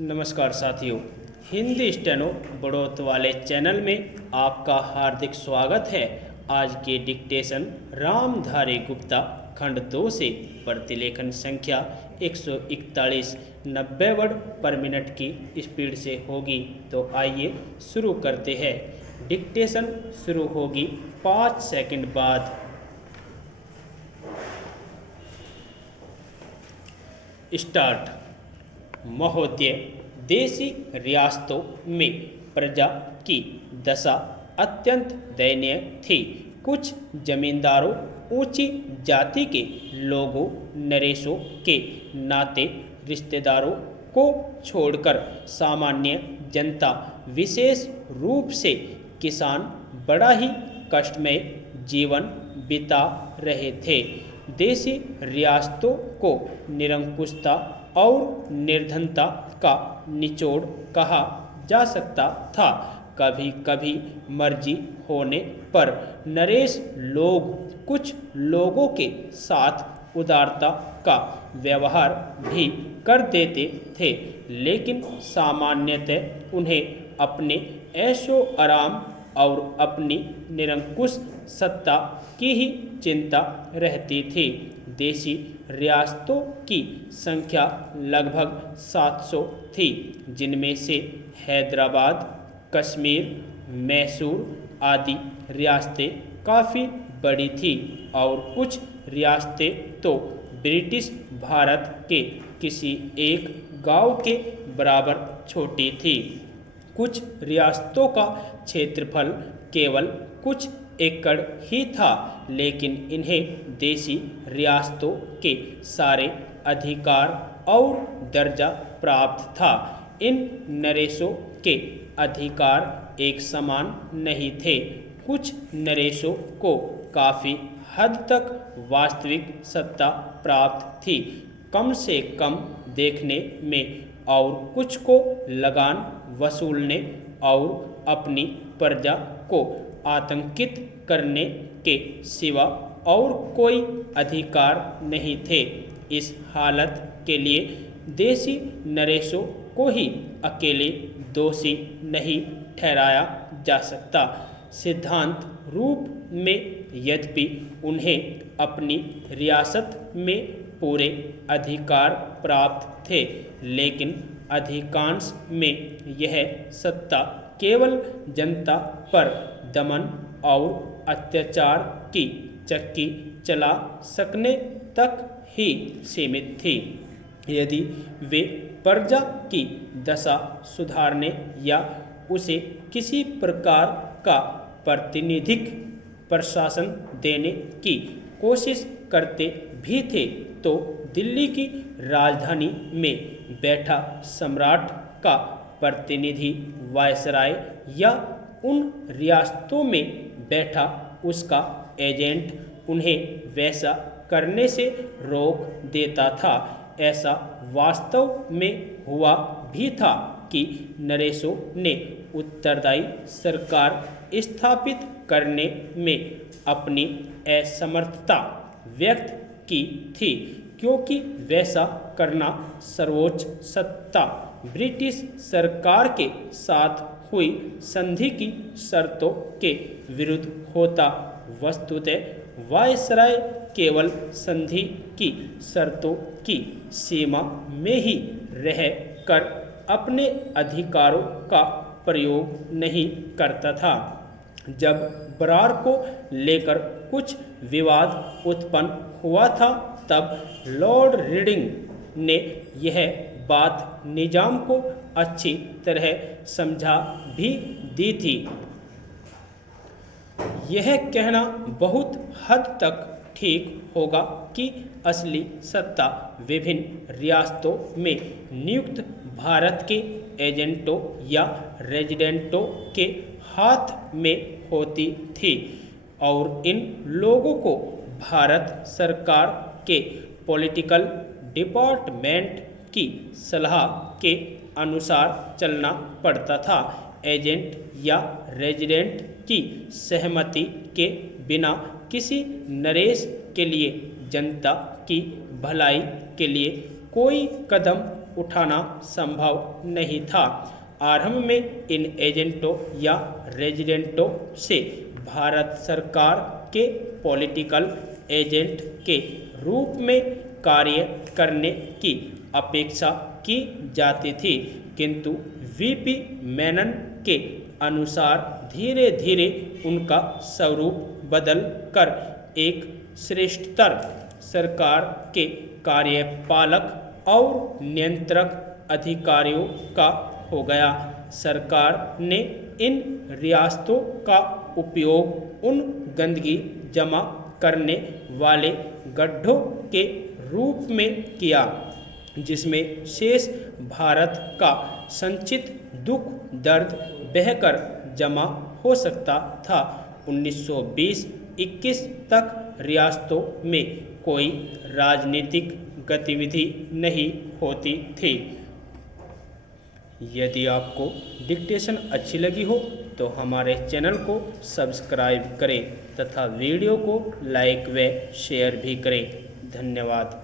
नमस्कार साथियों, हिंदी स्टेनो बढ़ोत वाले चैनल में आपका हार्दिक स्वागत है। आज के डिक्टेशन रामधारी गुप्ता खंड 2 से प्रतिलेखन संख्या 141 90 वर्ड पर मिनट की स्पीड से होगी। तो आइए शुरू करते हैं। डिक्टेशन शुरू होगी 5 सेकंड बाद। स्टार्ट। महोदय, देशी रियासतों में प्रजा की दशा अत्यंत दयनीय थी। कुछ जमींदारों, ऊंची जाति के लोगों, नरेशों के नाते रिश्तेदारों को छोड़कर सामान्य जनता, विशेष रूप से किसान, बड़ा ही कष्टमय जीवन बिता रहे थे। देशी रियासतों को निरंकुशता और निर्धनता का निचोड़ कहा जा सकता था। कभी कभी मर्जी होने पर नरेश लोग कुछ लोगों के साथ उदारता का व्यवहार भी कर देते थे, लेकिन सामान्यतः उन्हें अपने ऐशो आराम और अपनी निरंकुश सत्ता की ही चिंता रहती थी। देशी रियासतों की संख्या लगभग 700 थी, जिनमें से हैदराबाद, कश्मीर, मैसूर आदि रियासतें काफ़ी बड़ी थी और कुछ रियासतें तो ब्रिटिश भारत के किसी एक गांव के बराबर छोटी थी। कुछ रियासतों का क्षेत्रफल केवल कुछ एकड़ ही था, लेकिन इन्हें देशी रियासतों के सारे अधिकार और दर्जा प्राप्त था। इन नरेशों के अधिकार एक समान नहीं थे। कुछ नरेशों को काफ़ी हद तक वास्तविक सत्ता प्राप्त थी, कम से कम देखने में, और कुछ को लगान वसूलने और अपनी प्रजा को आतंकित करने के सिवा और कोई अधिकार नहीं थे। इस हालत के लिए देशी नरेशों को ही अकेले दोषी नहीं ठहराया जा सकता। सिद्धांत रूप में यद्यपि उन्हें अपनी रियासत में पूरे अधिकार प्राप्त थे, लेकिन अधिकांश में यह सत्ता केवल जनता पर दमन और अत्याचार की चक्की चला सकने तक ही सीमित थी। यदि वे प्रजा की दशा सुधारने या उसे किसी प्रकार का प्रातिनिधिक प्रशासन देने की कोशिश करते भी थे, तो दिल्ली की राजधानी में बैठा सम्राट का प्रतिनिधि वायसराय या उन रियासतों में बैठा उसका एजेंट उन्हें वैसा करने से रोक देता था। ऐसा वास्तव में हुआ भी था कि नरेशों ने उत्तरदायी सरकार स्थापित करने में अपनी असमर्थता व्यक्त की थी, क्योंकि वैसा करना सर्वोच्च सत्ता ब्रिटिश सरकार के साथ हुई संधि की शर्तों के विरुद्ध होता। वस्तुतः वायसराय केवल संधि की शर्तों की सीमा में ही रह कर अपने अधिकारों का प्रयोग नहीं करता था। जब बरार को लेकर कुछ विवाद उत्पन्न हुआ था, तब लॉर्ड रीडिंग ने यह बात निजाम को अच्छी तरह समझा भी दी थी। यह कहना बहुत हद तक ठीक होगा कि असली सत्ता विभिन्न रियासतों में नियुक्त भारत के एजेंटों या रेजिडेंटों के हाथ में होती थी, और इन लोगों को भारत सरकार के पॉलिटिकल डिपार्टमेंट की सलाह के अनुसार चलना पड़ता था। एजेंट या रेजिडेंट की सहमति के बिना किसी नरेश के लिए जनता की भलाई के लिए कोई कदम उठाना संभव नहीं था। आरंभ में इन एजेंटों या रेजिडेंटों से भारत सरकार के पॉलिटिकल एजेंट के रूप में कार्य करने की अपेक्षा की जाती थी, किंतु वीपी मेनन के अनुसार धीरे धीरे उनका स्वरूप बदल कर एक श्रेष्ठतर सरकार के कार्यपालक और नियंत्रक अधिकारियों का हो गया। सरकार ने इन रियासतों का उपयोग उन गंदगी जमा करने वाले गड्ढों के रूप में किया जिसमें शेष भारत का संचित दुख दर्द बहकर जमा हो सकता था। 1920-21 तक रियासतों में कोई राजनीतिक गतिविधि नहीं होती थी। यदि आपको डिक्टेशन अच्छी लगी हो तो हमारे चैनल को सब्सक्राइब करें तथा वीडियो को लाइक व शेयर भी करें। धन्यवाद।